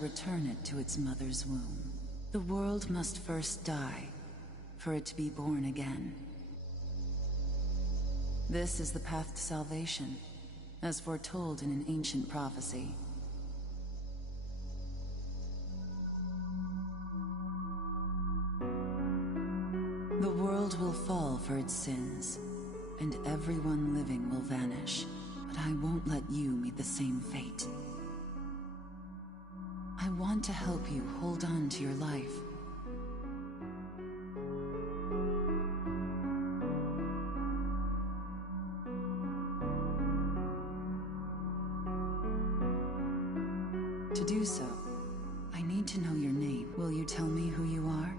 return it to its mother's womb. The world must first die, for it to be born again. This is the path to salvation, as foretold in an ancient prophecy. The world will fall for its sins, and everyone living will vanish. But I won't let you meet the same fate. I want to help you hold on to your life. To do so, I need to know your name. Will you tell me who you are?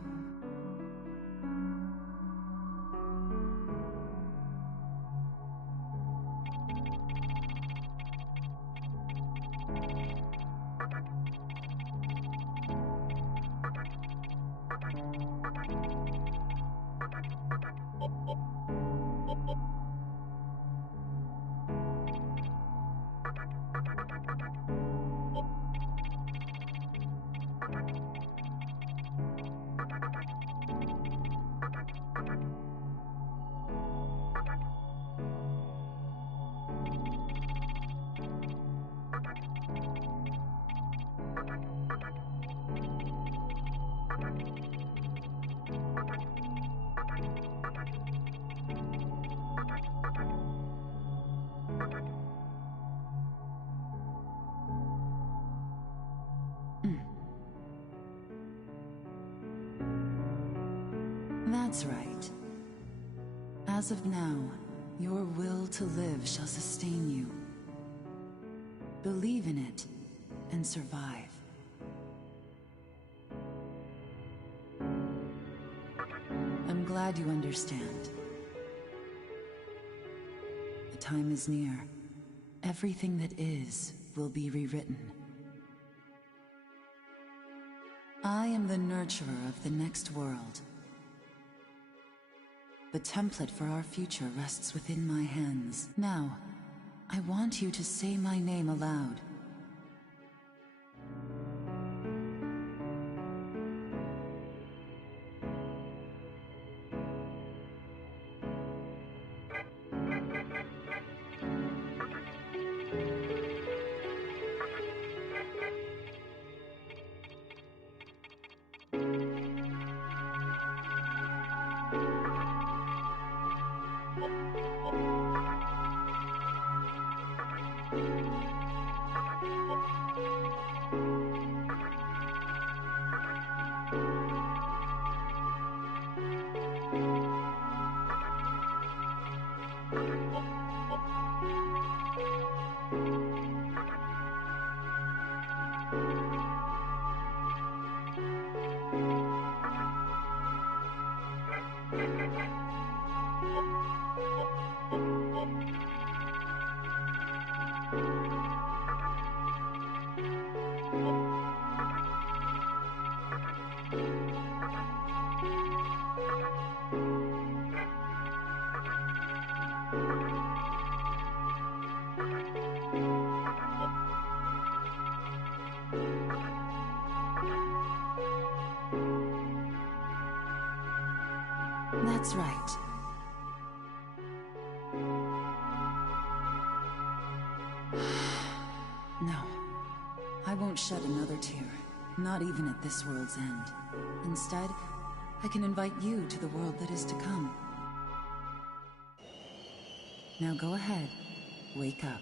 That's right. As of now, your will to live shall sustain you. Believe in it and survive. I'm glad you understand. The time is near. Everything that is will be rewritten. I am the nurturer of the next world. The template for our future rests within my hands. Now, I want you to say my name aloud. That's right. No, I won't shed another tear, not even at this world's end. Instead, I can invite you to the world that is to come. Now go ahead, wake up.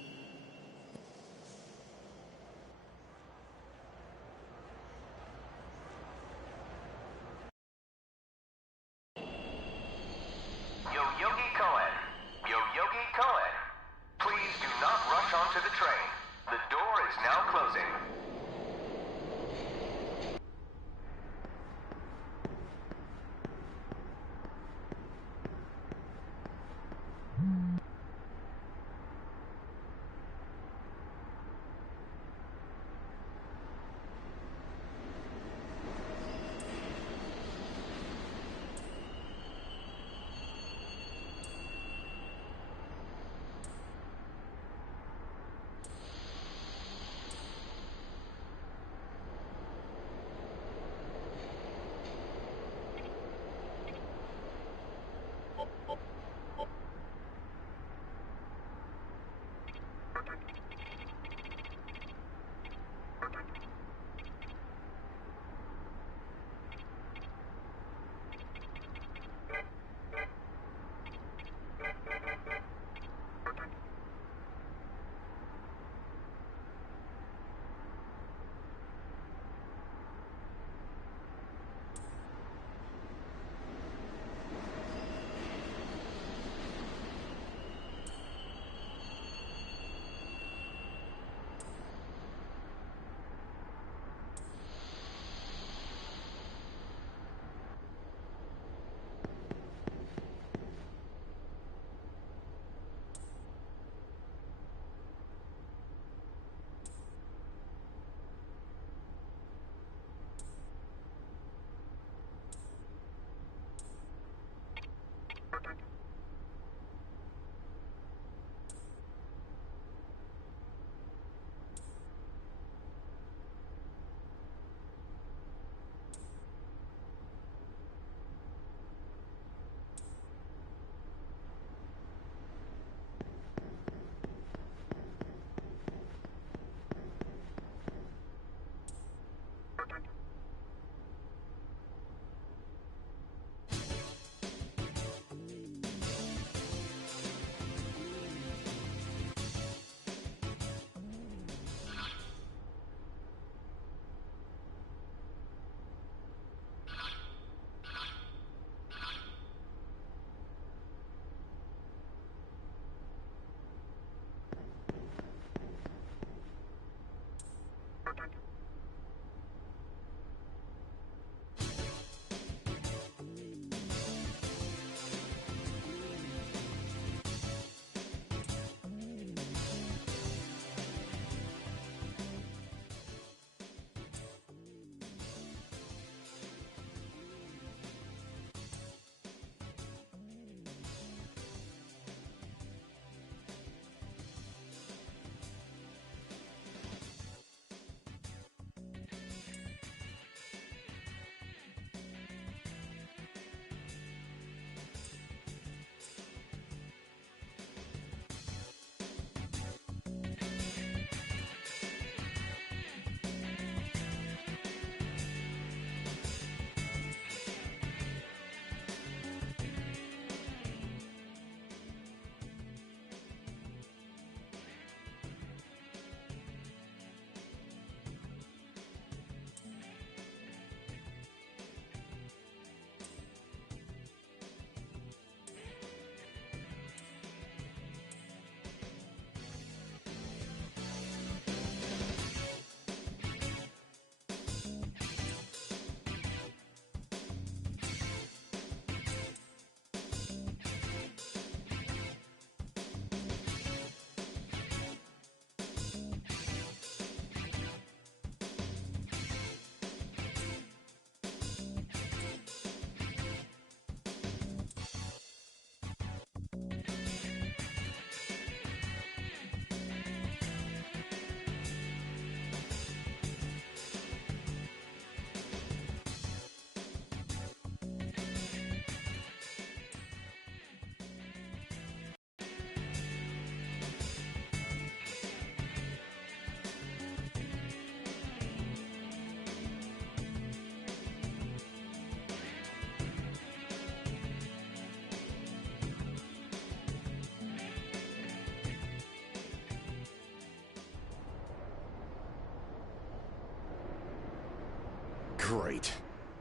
Great.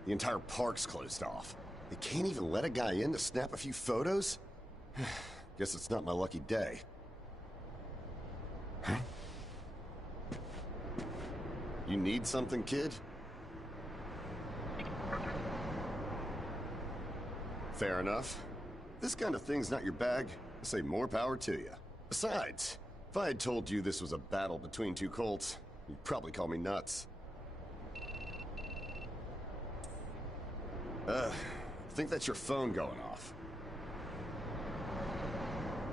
The entire park's closed off. They can't even let a guy in to snap a few photos? Guess it's not my lucky day. Huh? You need something, kid? Fair enough. This kind of thing's not your bag. I say more power to you. Besides, if I had told you this was a battle between two colts, you'd probably call me nuts. I think that's your phone going off.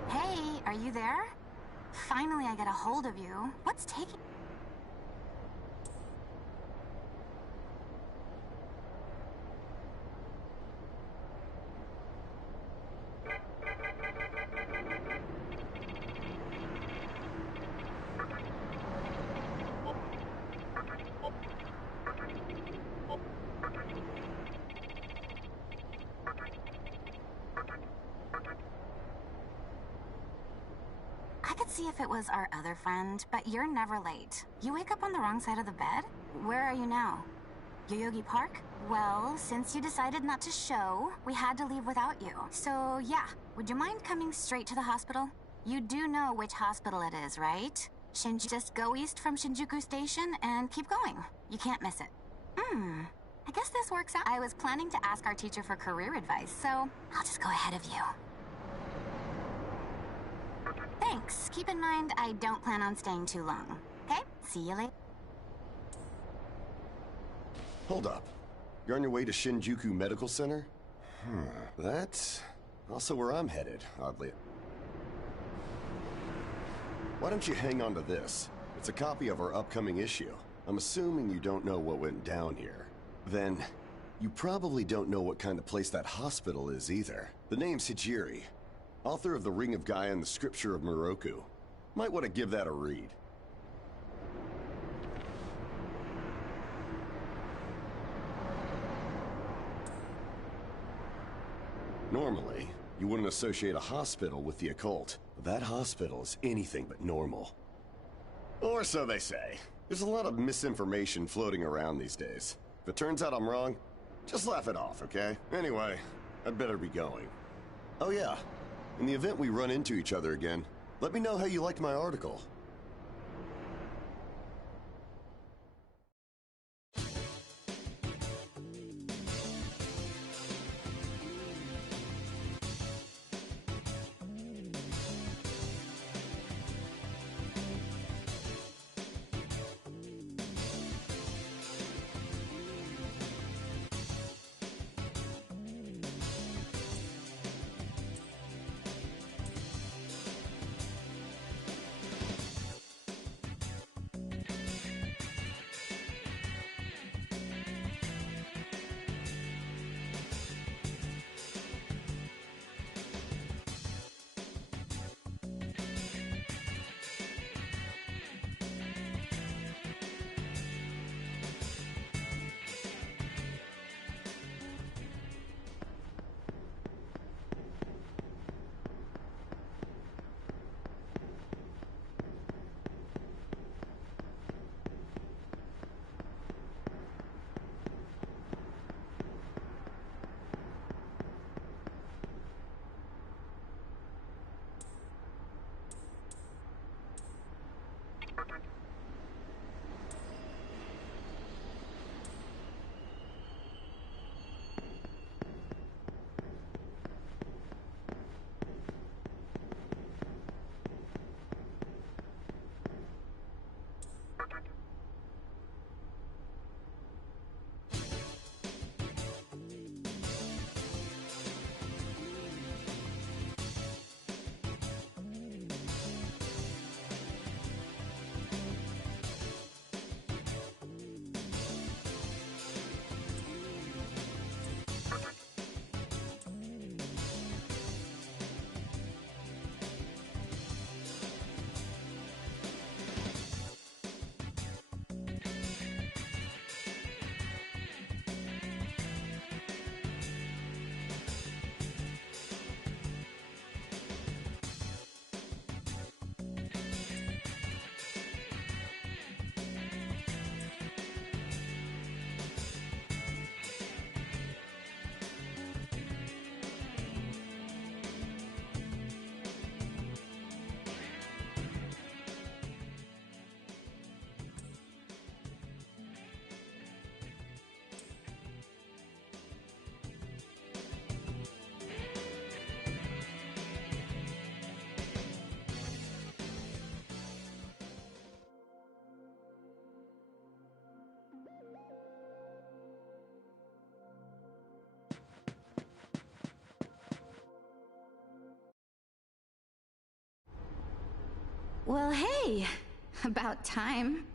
Hey, are you there? Finally, I get a hold of you. What's taking... I could see if it was our other friend, but you're never late. You wake up on the wrong side of the bed? Where are you now? Yoyogi Park? Well, since you decided not to show, we had to leave without you. So, yeah, would you mind coming straight to the hospital? You do know which hospital it is, right? Just go east from Shinjuku Station and keep going. You can't miss it. I guess this works out. I was planning to ask our teacher for career advice, so I'll just go ahead of you. Thanks. Keep in mind, I don't plan on staying too long. Okay? See you later. Hold up. You're on your way to Shinjuku Medical Center? That's also where I'm headed, oddly. Why don't you hang on to this? It's a copy of our upcoming issue. I'm assuming you don't know what went down here. Then, you probably don't know what kind of place that hospital is either. The name's Hijiri, author of The Ring of Gaia and the Scripture of Moroku. Might want to give that a read. Normally, you wouldn't associate a hospital with the occult, but that hospital is anything but normal. Or so they say. There's a lot of misinformation floating around these days. If it turns out I'm wrong, just laugh it off, okay? Anyway, I'd better be going. Oh yeah, in the event we run into each other again, let me know how you liked my article. Well, hey, about time.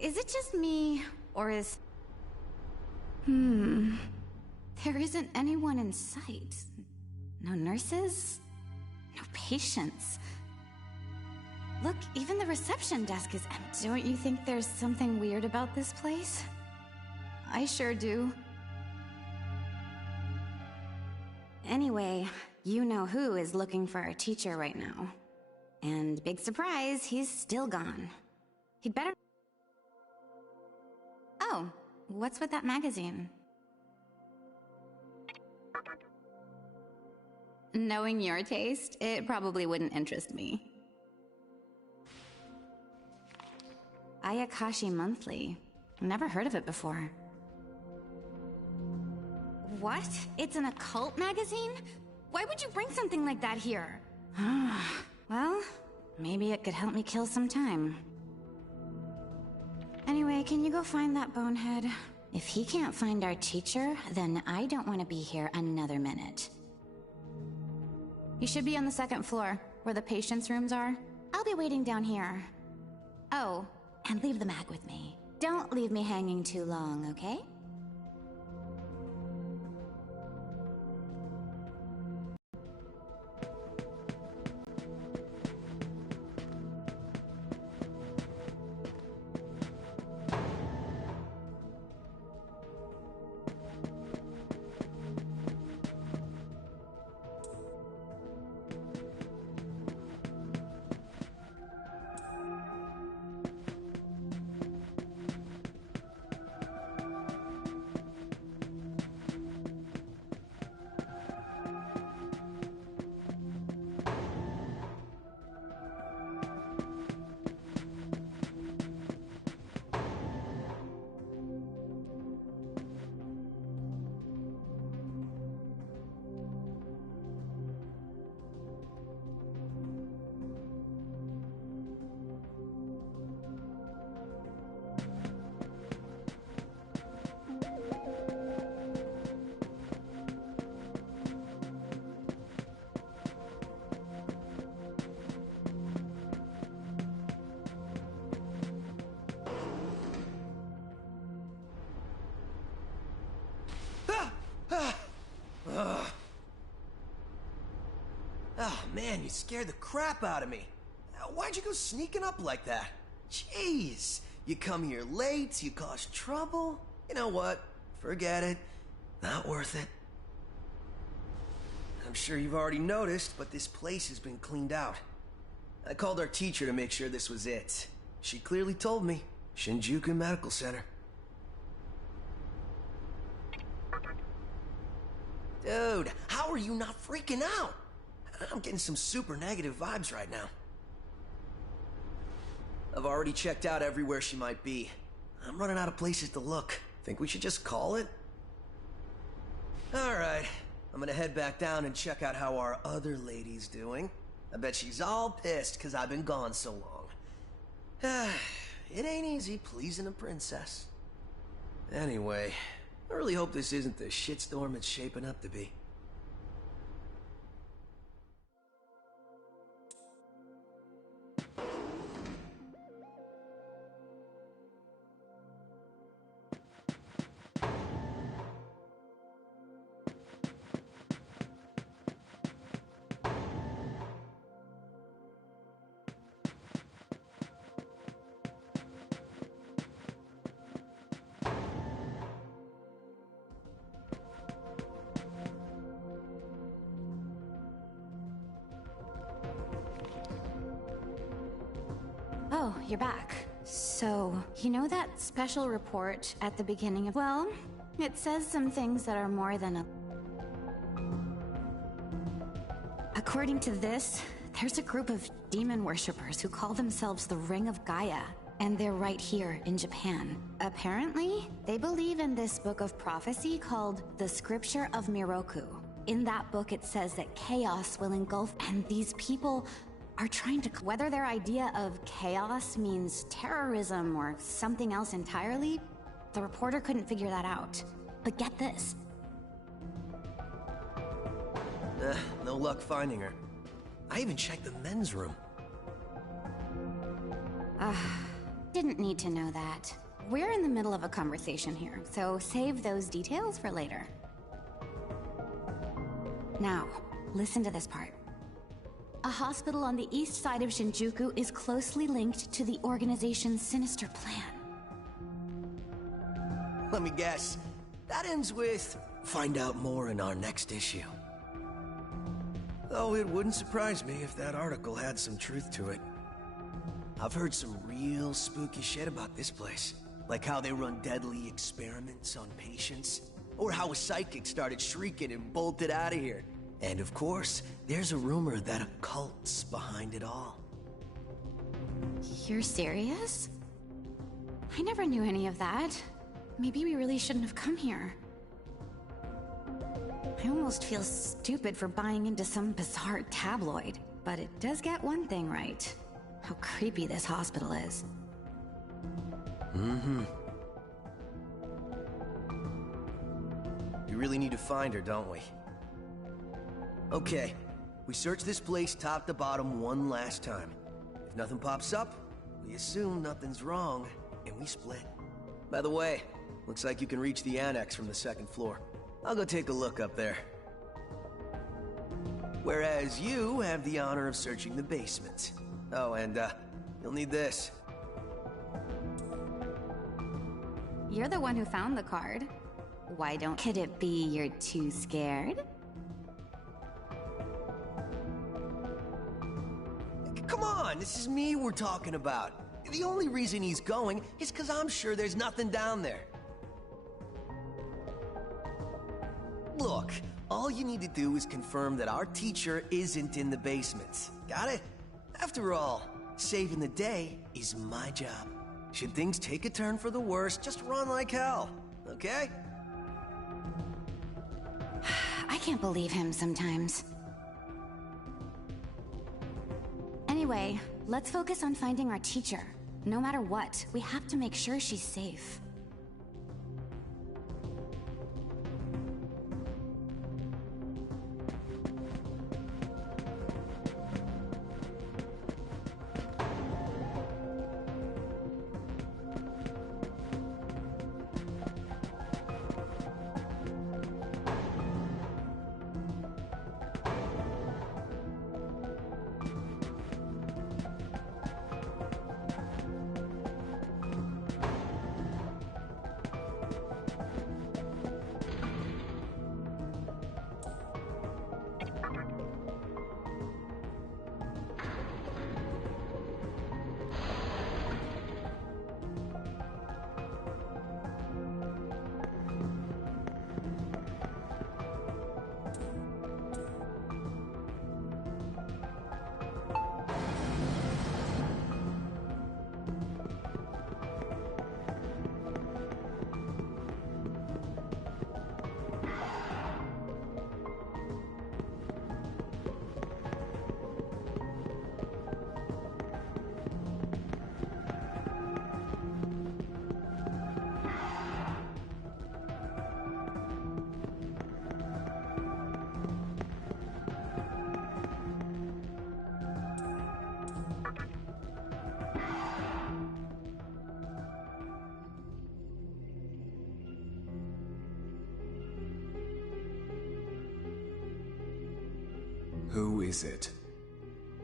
Is it just me, or is... There isn't anyone in sight. No nurses? No patients. Look, even the reception desk is empty. Don't you think there's something weird about this place? I sure do. Anyway, you know who is looking for our teacher right now. And big surprise, he's still gone. He'd better... Oh, what's with that magazine? Knowing your taste, it probably wouldn't interest me. Ayakashi Monthly. Never heard of it before. What? It's an occult magazine? Why would you bring something like that here? Well, maybe it could help me kill some time. Anyway, can you go find that bonehead? If he can't find our teacher, then I don't want to be here another minute. You should be on the second floor, where the patients' rooms are. I'll be waiting down here. Oh, and leave the mag with me. Don't leave me hanging too long, okay? Oh man, you scared the crap out of me. Why'd you go sneaking up like that? Jeez, you come here late, you cause trouble. You know what? Forget it. Not worth it. I'm sure you've already noticed, but this place has been cleaned out. I called our teacher to make sure this was it. She clearly told me. Shinjuku Medical Center. Dude, how are you not freaking out? I'm getting some super negative vibes right now. I've already checked out everywhere she might be. I'm running out of places to look. Think we should just call it? Alright, I'm gonna head back down and check out how our other lady's doing. I bet she's all pissed because I've been gone so long. It ain't easy pleasing a princess. Anyway, I really hope this isn't the shitstorm it's shaping up to be. Oh, you're back. So, you know that special report at the beginning of... Well, it says some things that are more than a... According to this, there's a group of demon worshippers who call themselves the Ring of Gaia, and they're right here in Japan. Apparently, they believe in this book of prophecy called the Scripture of Miroku. In that book, it says that chaos will engulf, and these people are trying to... Whether their idea of chaos means terrorism or something else entirely, the reporter couldn't figure that out. But get this. No luck finding her. I even checked the men's room. Didn't need to know that. We're in the middle of a conversation here, so save those details for later. Now, listen to this part. A hospital on the east side of Shinjuku is closely linked to the organization's sinister plan. Let me guess. That ends with, find out more in our next issue. Though it wouldn't surprise me if that article had some truth to it. I've heard some real spooky shit about this place. Like how they run deadly experiments on patients. Or how a psychic started shrieking and bolted out of here. And of course, there's a rumor that a cult's behind it all. You're serious? I never knew any of that. Maybe we really shouldn't have come here. I almost feel stupid for buying into some bizarre tabloid, but it does get one thing right. How creepy this hospital is. Mm-hmm. We really need to find her, don't we? Okay, we search this place top to bottom one last time. If nothing pops up, we assume nothing's wrong, and we split. By the way, looks like you can reach the annex from the second floor. I'll go take a look up there. Whereas you have the honor of searching the basement. Oh, and, you'll need this. You're the one who found the card. Why don't... Could it be you're too scared? Come on, this is me we're talking about. The only reason he's going is because I'm sure there's nothing down there. Look, all you need to do is confirm that our teacher isn't in the basement. Got it? After all, saving the day is my job. Should things take a turn for the worse, just run like hell, okay? I can't believe him sometimes. Anyway, let's focus on finding our teacher. No matter what, we have to make sure she's safe. Who is it?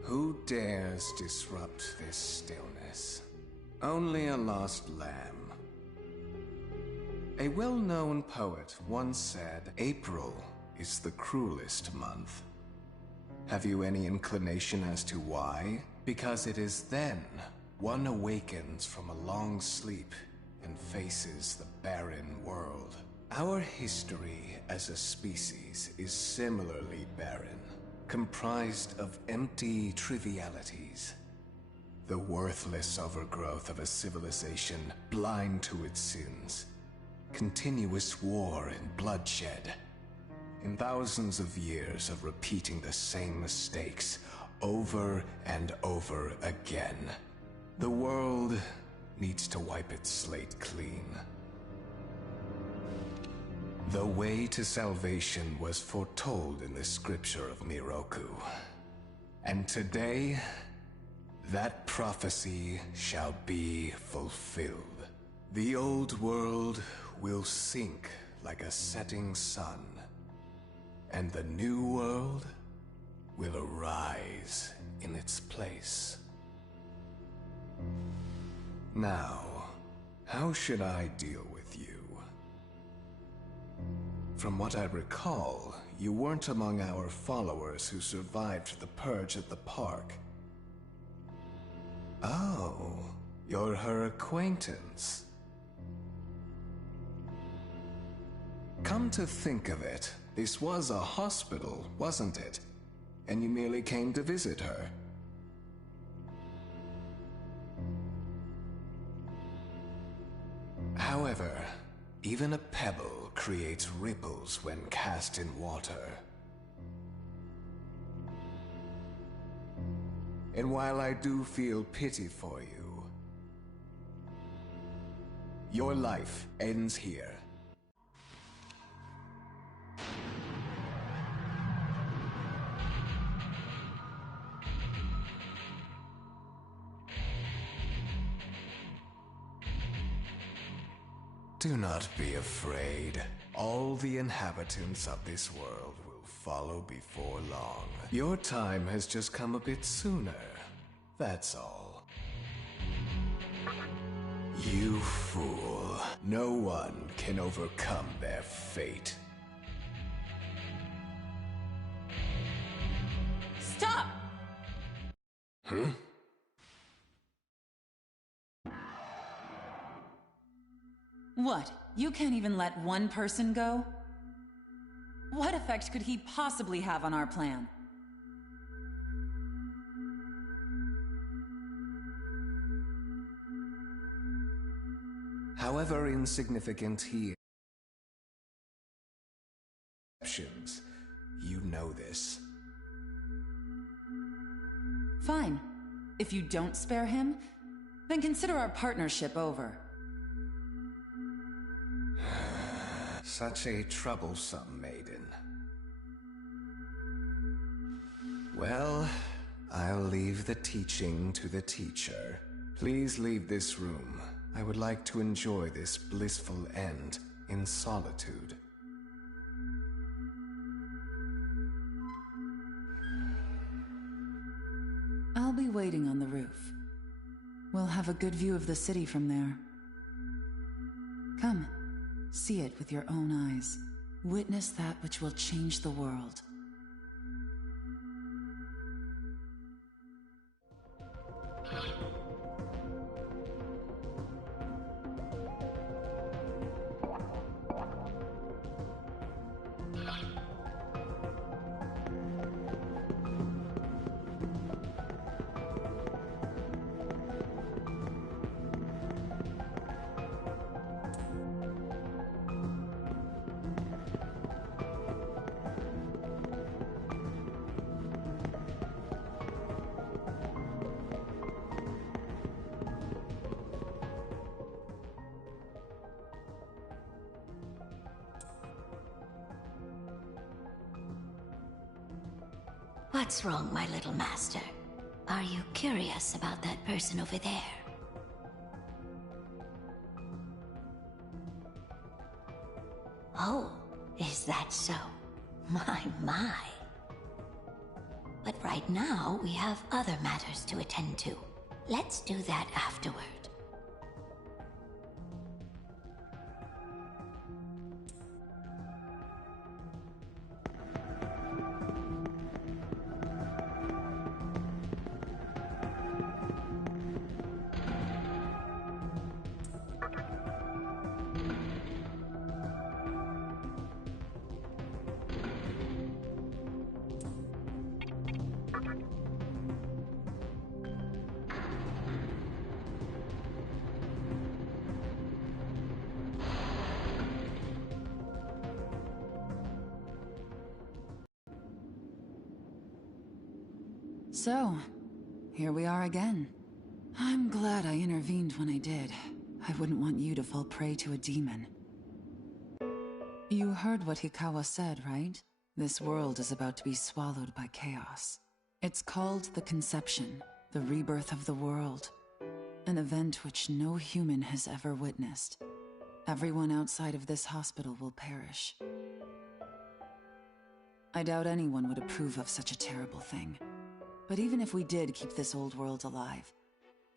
Who dares disrupt this stillness? Only a lost lamb. A well-known poet once said, April is the cruelest month. Have you any inclination as to why? Because it is then one awakens from a long sleep and faces the barren world. Our history as a species is similarly barren, comprised of empty trivialities. The worthless overgrowth of a civilization blind to its sins. Continuous war and bloodshed. In thousands of years of repeating the same mistakes over and over again. The world needs to wipe its slate clean. The way to salvation was foretold in the scripture of Miroku. And today, that prophecy shall be fulfilled. The old world will sink like a setting sun, and the new world will arise in its place. Now, how should I deal with you? From what I recall, you weren't among our followers who survived the purge at the park. Oh, you're her acquaintance. Come to think of it, this was a hospital, wasn't it? And you merely came to visit her. However, even a pebble creates ripples when cast in water. And while I do feel pity for you, your life ends here. Do not be afraid. All the inhabitants of this world will follow before long. Your time has just come a bit sooner. That's all. You fool. No one can overcome their fate. Stop! Huh? What? You can't even let one person go? What effect could he possibly have on our plan? However insignificant he is, you know this. Fine. If you don't spare him, then consider our partnership over. Such a troublesome maiden. Well, I'll leave the teaching to the teacher. Please leave this room. I would like to enjoy this blissful end in solitude. I'll be waiting on the roof. We'll have a good view of the city from there. Come, see it with your own eyes. Witness that which will change the world. What's wrong, my little master? Are you curious about that person over there? Oh, is that so? My. But right now, we have other matters to attend to. Let's do that afterward. So, here we are again. I'm glad I intervened when I did. I wouldn't want you to fall prey to a demon. You heard what Hikawa said, right? This world is about to be swallowed by chaos. It's called the Conception, the rebirth of the world. An event which no human has ever witnessed. Everyone outside of this hospital will perish. I doubt anyone would approve of such a terrible thing. But even if we did keep this old world alive,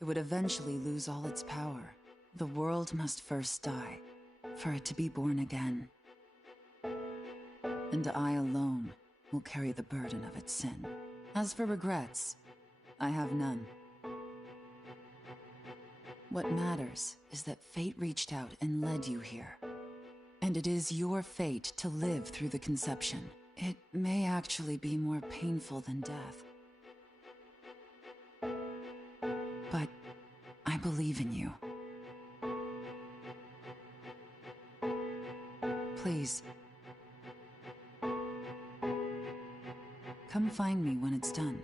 it would eventually lose all its power. The world must first die, for it to be born again. And I alone will carry the burden of its sin. As for regrets, I have none. What matters is that fate reached out and led you here. And it is your fate to live through the conception. It may actually be more painful than death. But I believe in you. Please. Come find me when it's done.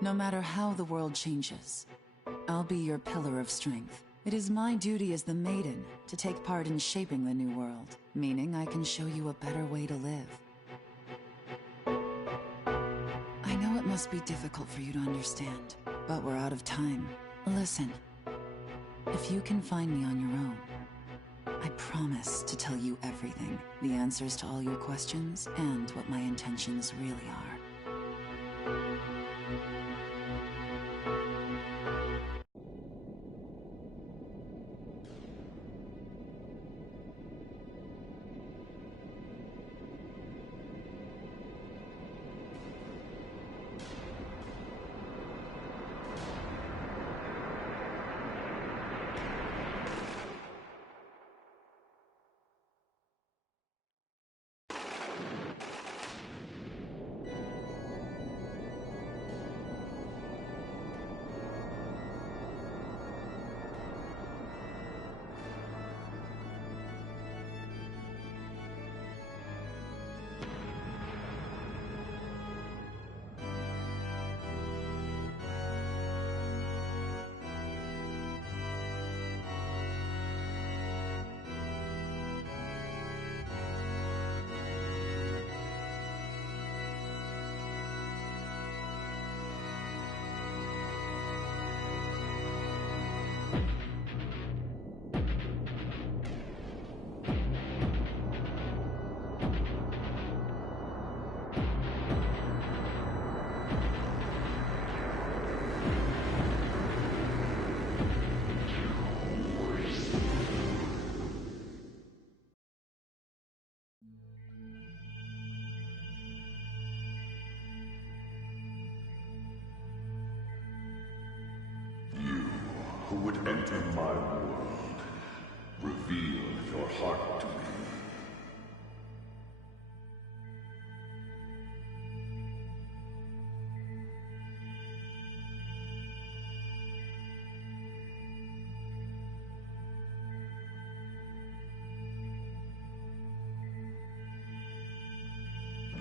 No matter how the world changes, I'll be your pillar of strength. It is my duty as the Maiden to take part in shaping the new world, meaning I can show you a better way to live. I know it must be difficult for you to understand, but we're out of time. Listen, if you can find me on your own, I promise to tell you everything, the answers to all your questions, and what my intentions really are. Who would enter my world, reveal your heart to me.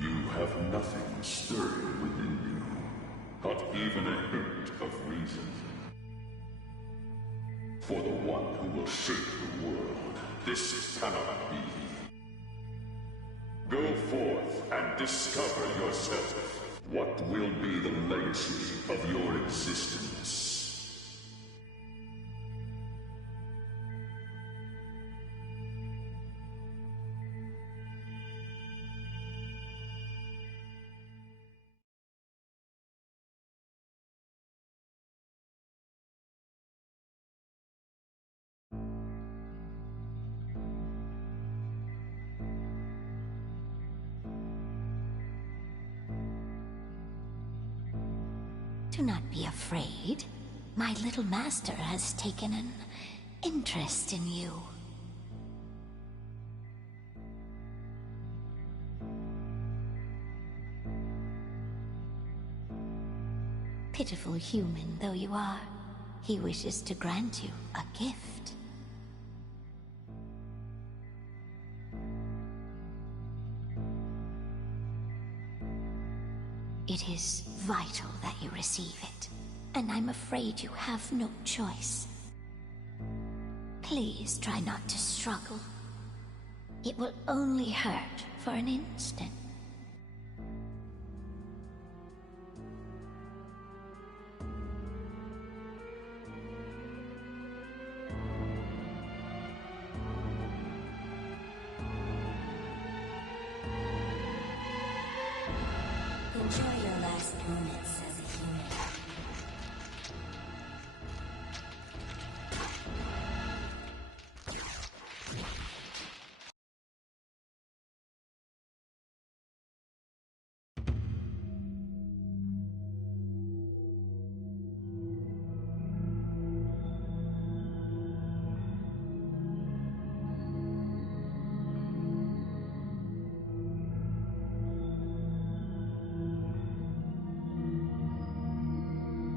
You have nothing stirring within you, not even a hint of reason. For the one who will shape the world, this cannot be. Go forth and discover yourself. What will be the legacy of your existence? Do not be afraid. My little master has taken an interest in you. Pitiful human though you are, he wishes to grant you a gift. It is vital that you receive it, and I'm afraid you have no choice. Please try not to struggle. It will only hurt for an instant. Enjoy your last moments as a human.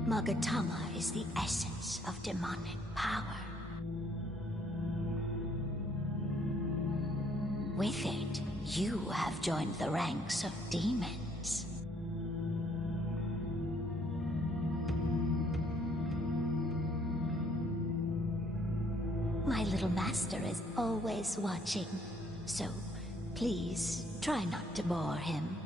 Magatama is the essence of demonic power. With it, you have joined the ranks of demons. My little master is always watching, so please try not to bore him.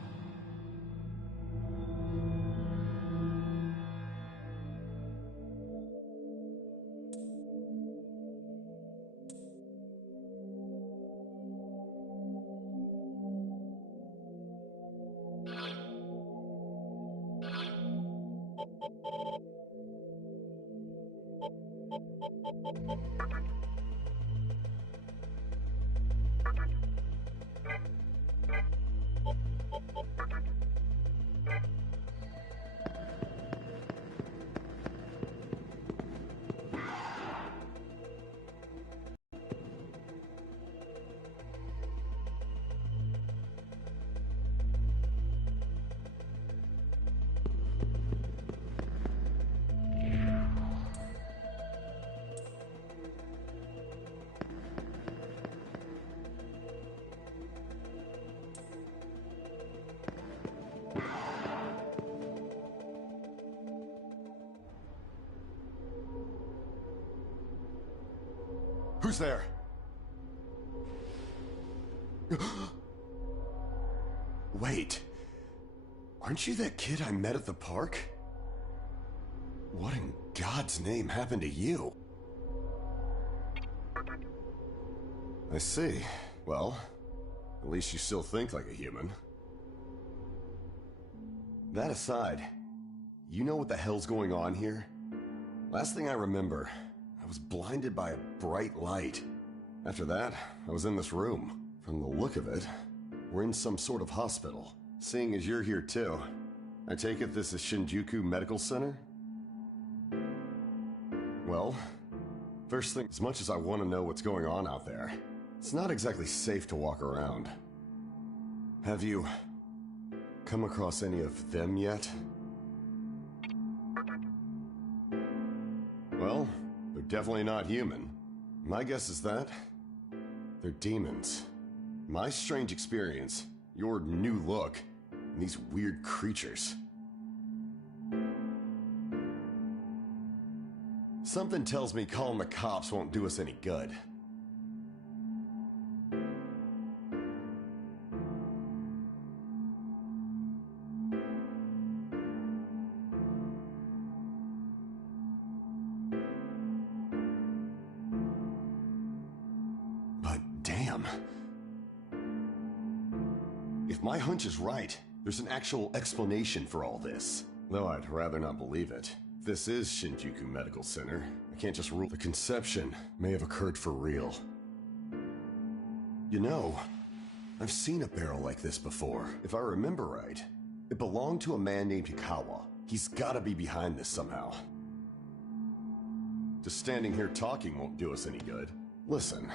Who's there? Wait. Aren't you that kid I met at the park? What in God's name happened to you? I see. Well, at least you still think like a human. That aside, you know what the hell's going on here? Last thing I remember, I was blinded by a bright light. After that, I was in this room. From the look of it, we're in some sort of hospital. Seeing as you're here too, I take it this is Shinjuku Medical Center? Well, first thing, as much as I want to know what's going on out there, it's not exactly safe to walk around. Have you come across any of them yet? Well, they're definitely not human. My guess is that they're demons. My strange experience, your new look, and these weird creatures. Something tells me calling the cops won't do us any good. But damn. If my hunch is right, there's an actual explanation for all this. Though I'd rather not believe it. If this is Shinjuku Medical Center, I can't just rule the conception may have occurred for real. You know, I've seen a barrel like this before. If I remember right, it belonged to a man named Hikawa. He's gotta be behind this somehow. Just standing here talking won't do us any good. Listen,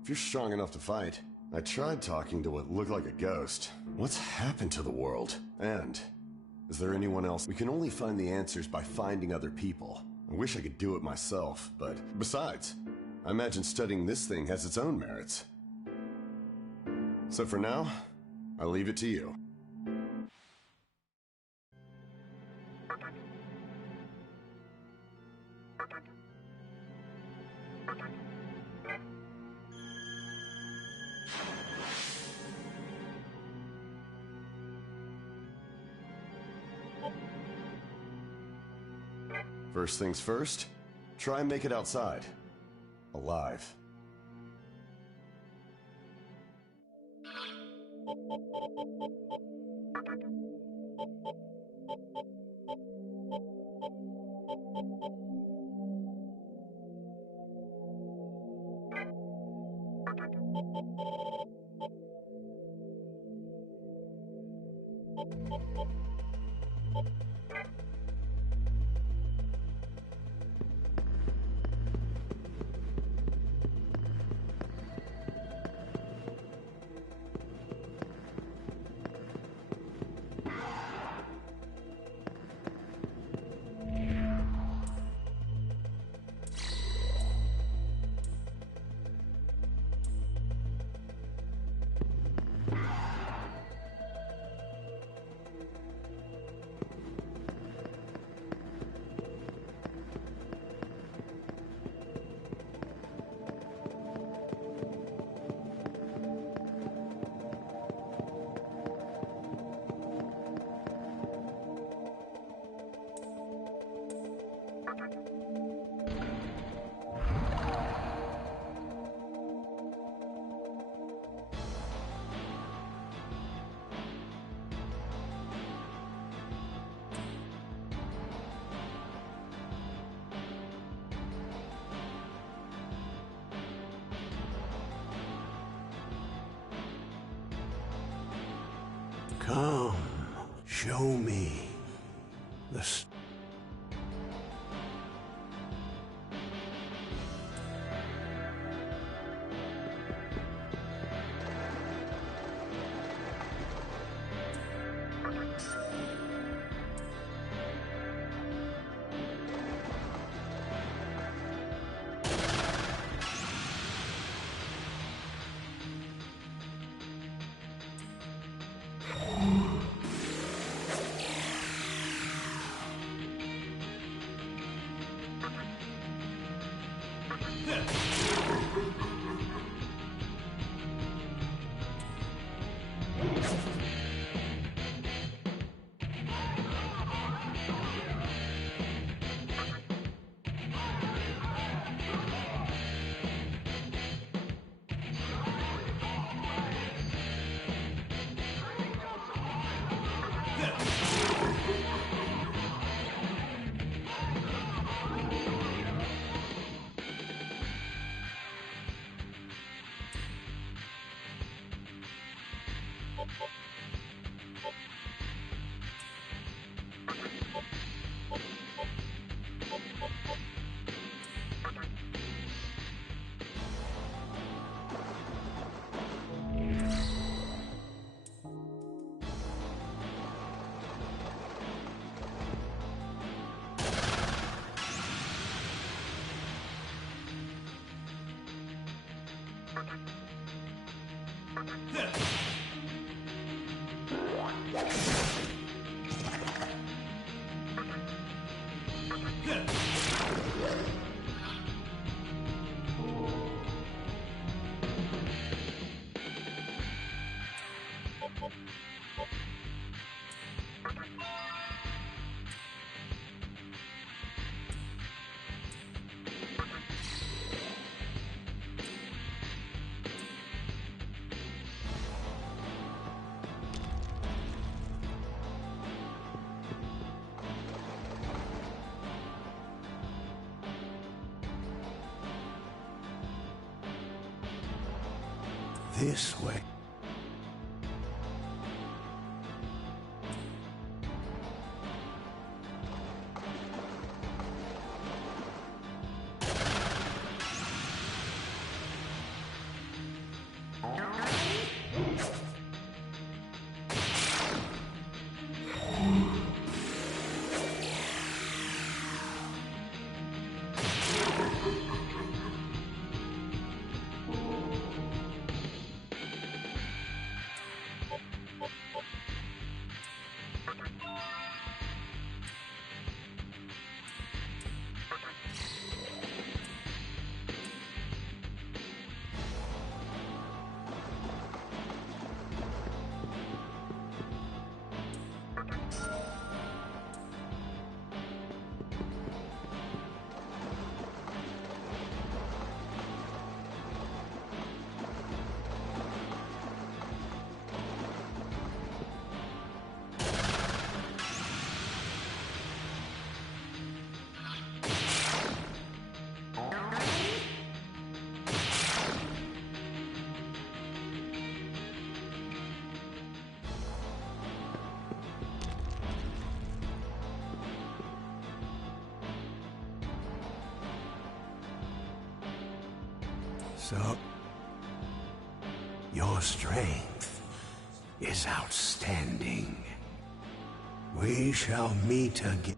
if you're strong enough to fight, I tried talking to what looked like a ghost. What's happened to the world? And is there anyone else? We can only find the answers by finding other people. I wish I could do it myself, but besides, I imagine studying this thing has its own merits. So for now, I leave it to you. First things first, try and make it outside. Alive. Come, show me the this way. So, your strength is outstanding. We shall meet again.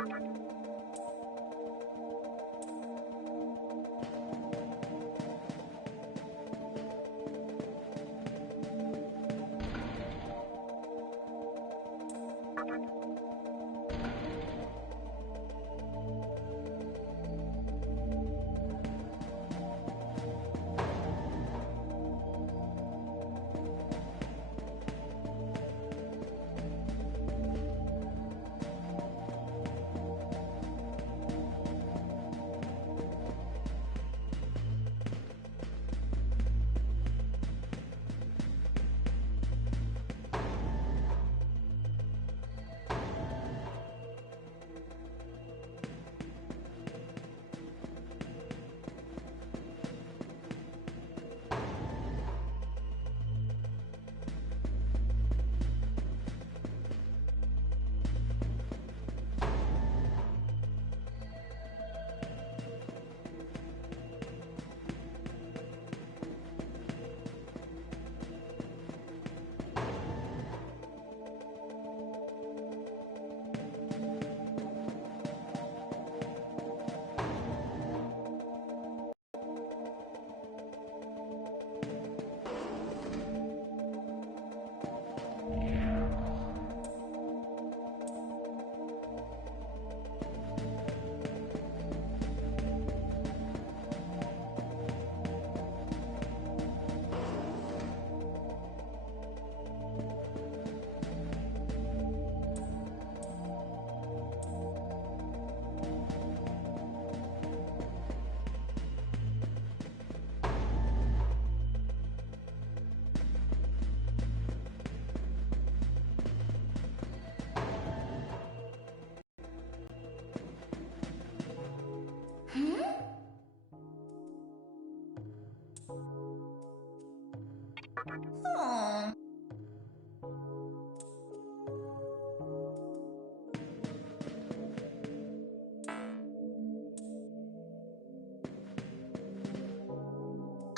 Aw.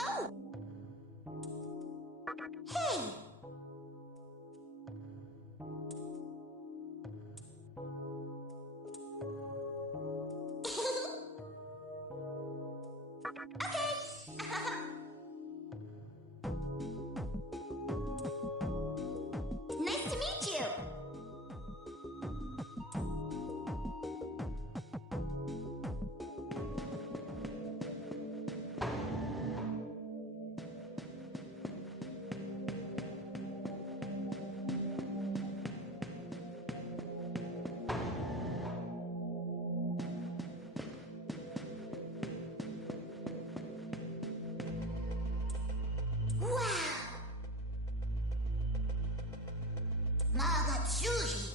Oh! Hey! Nice to meet you! Wow! Magatsuji!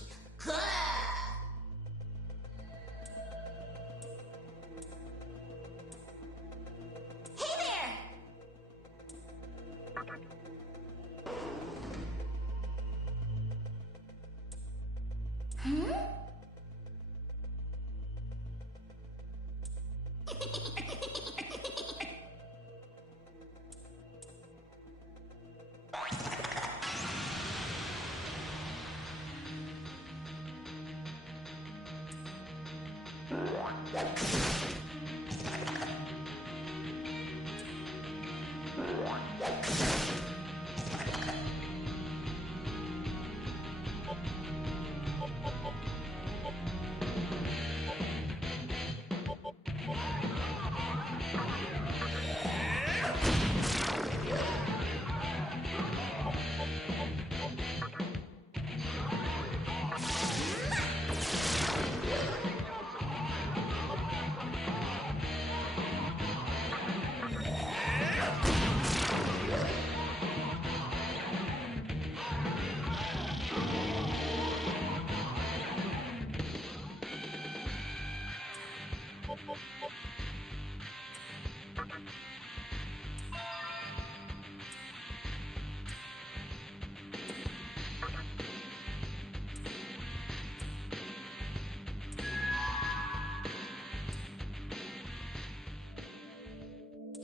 Hey there! Hmm?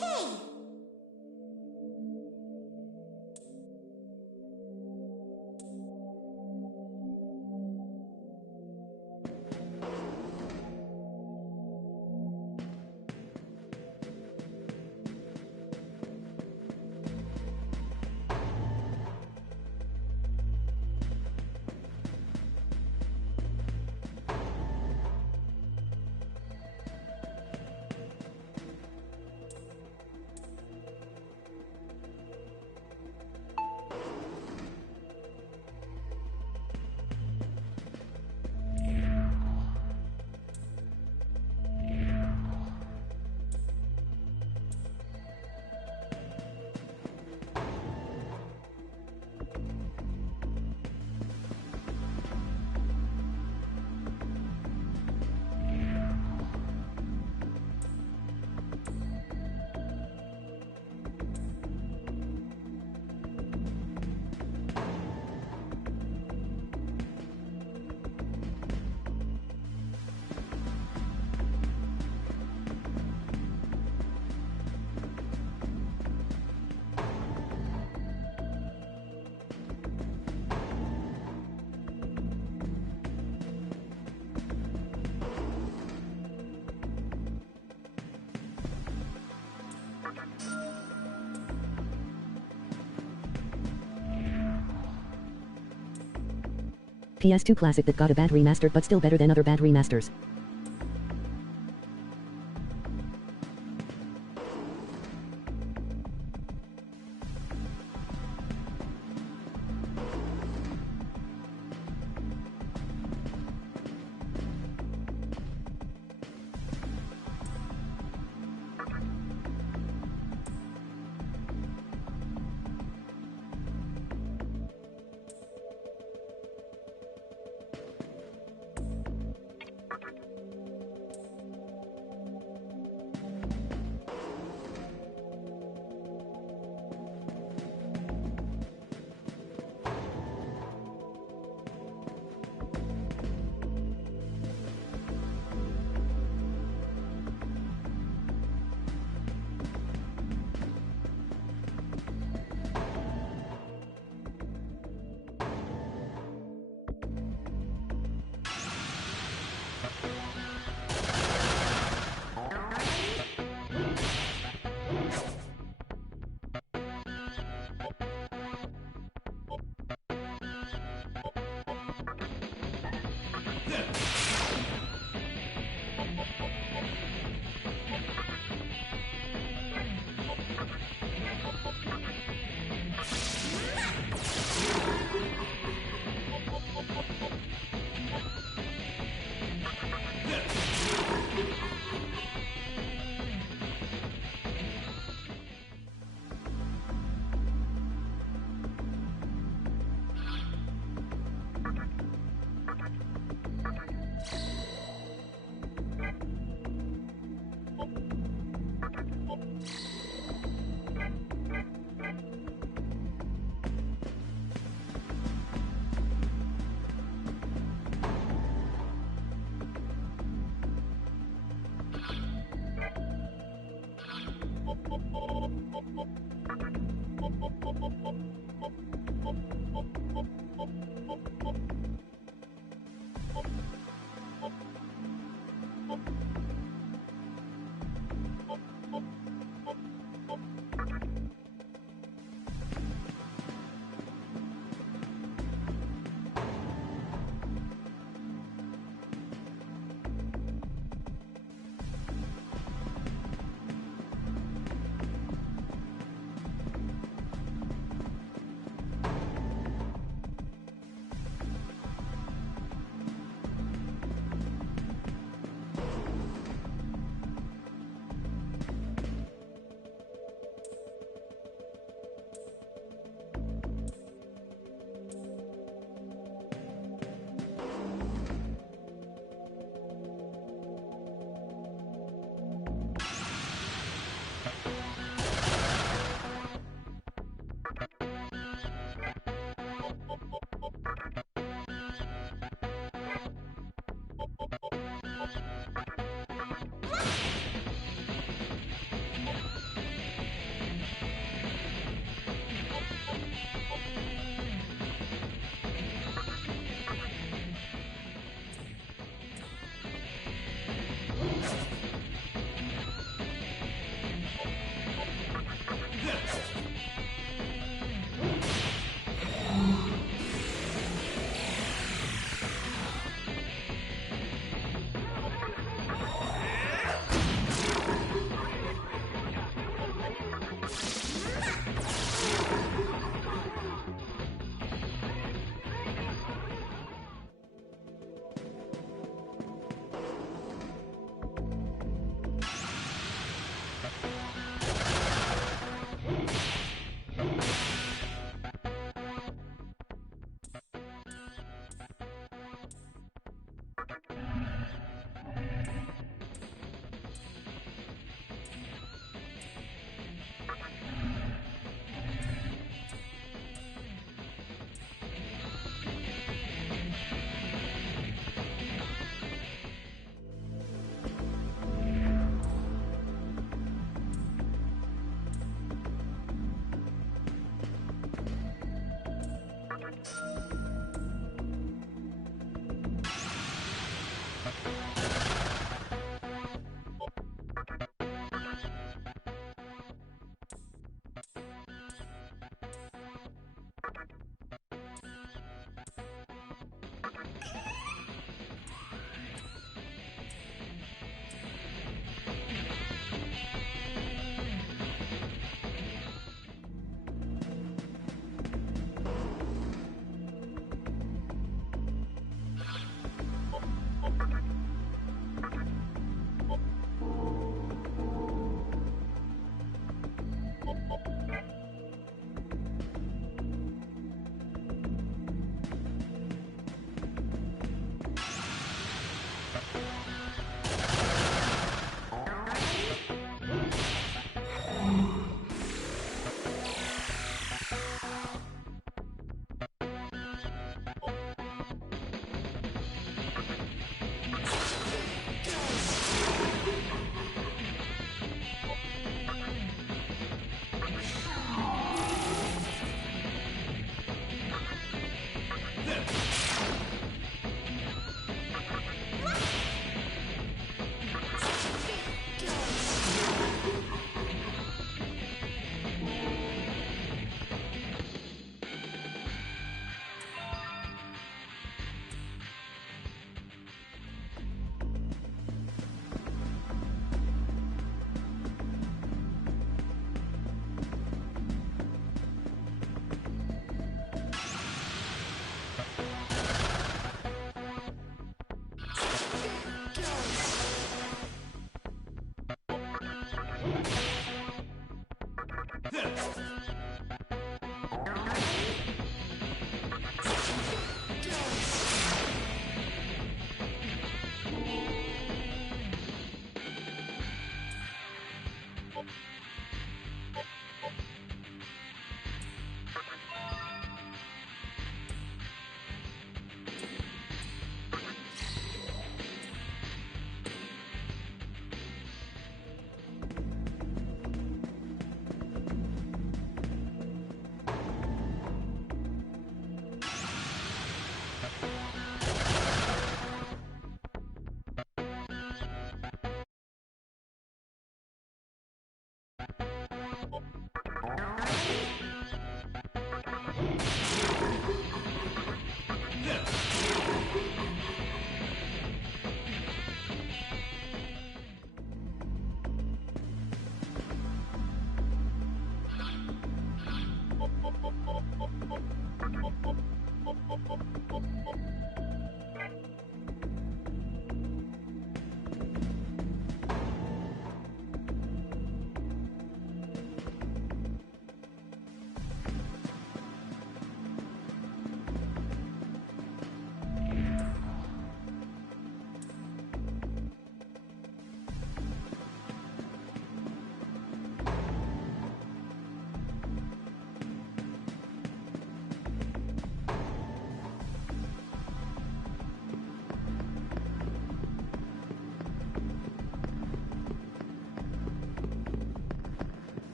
Hey! PS2 classic that got a bad remaster but still better than other bad remasters.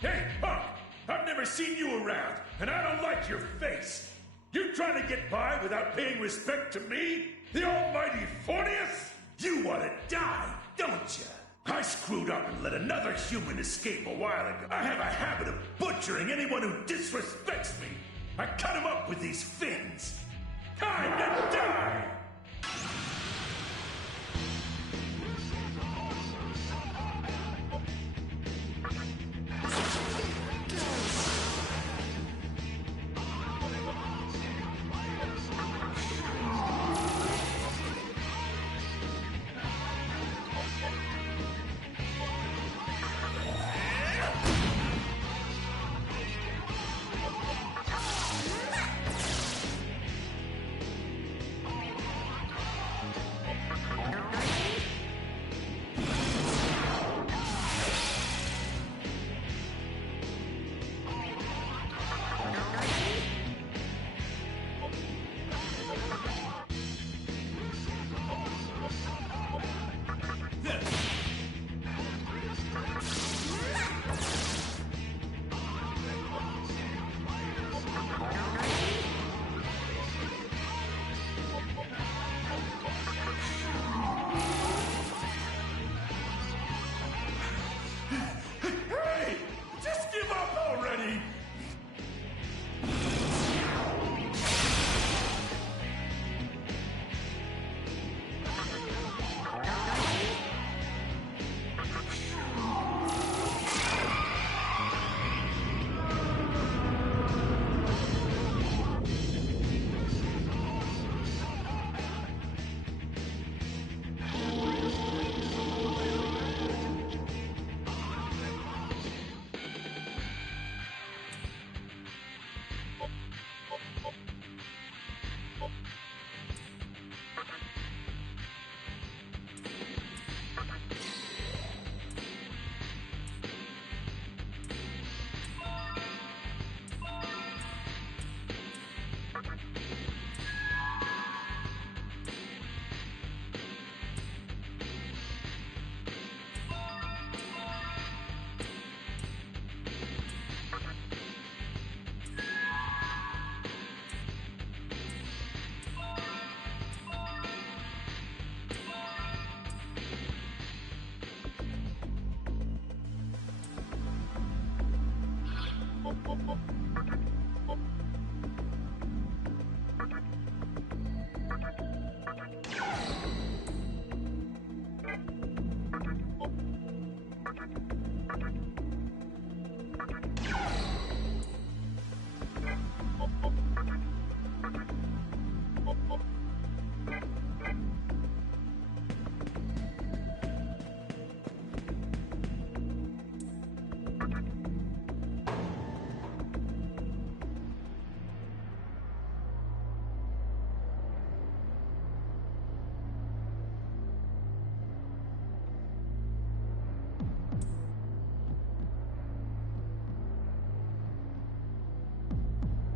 Hey, punk! I've never seen you around, and I don't like your face. You trying to get by without paying respect to me? The almighty Fornius? You want to die, don't you? I screwed up and let another human escape a while ago. I have a habit of butchering anyone who disrespects me. I cut him up with these fins. Time to die!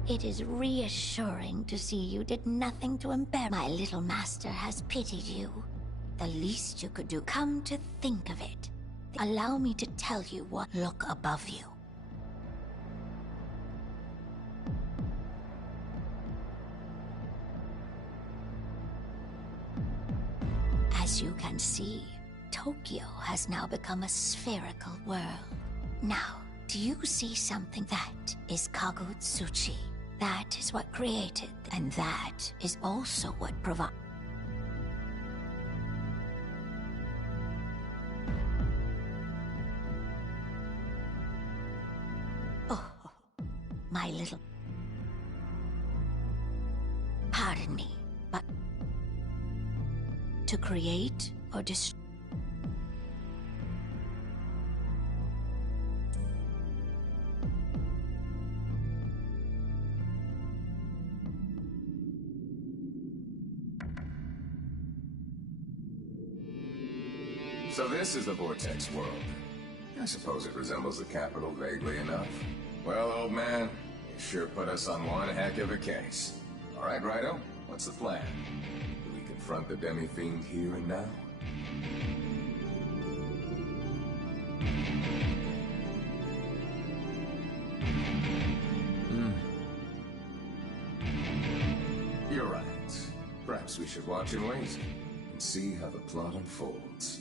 It is reassuring to see you did nothing to embarrass. My little master has pitied you. The least you could do, come to think of it, allow me to tell you what. Look above you. As you can see, Tokyo has now become a spherical world. Now, do you see something? That is Kagutsuchi. That is what created, and that is also what provides. Oh, my little... Pardon me, but... To create or destroy... So this is the Vortex world. I suppose it resembles the capital vaguely enough. Well, old man, you sure put us on one heck of a case. All right, Rido, what's the plan? Do we confront the demi-fiend here and now? You're right. Perhaps we should watch him wait and see how the plot unfolds.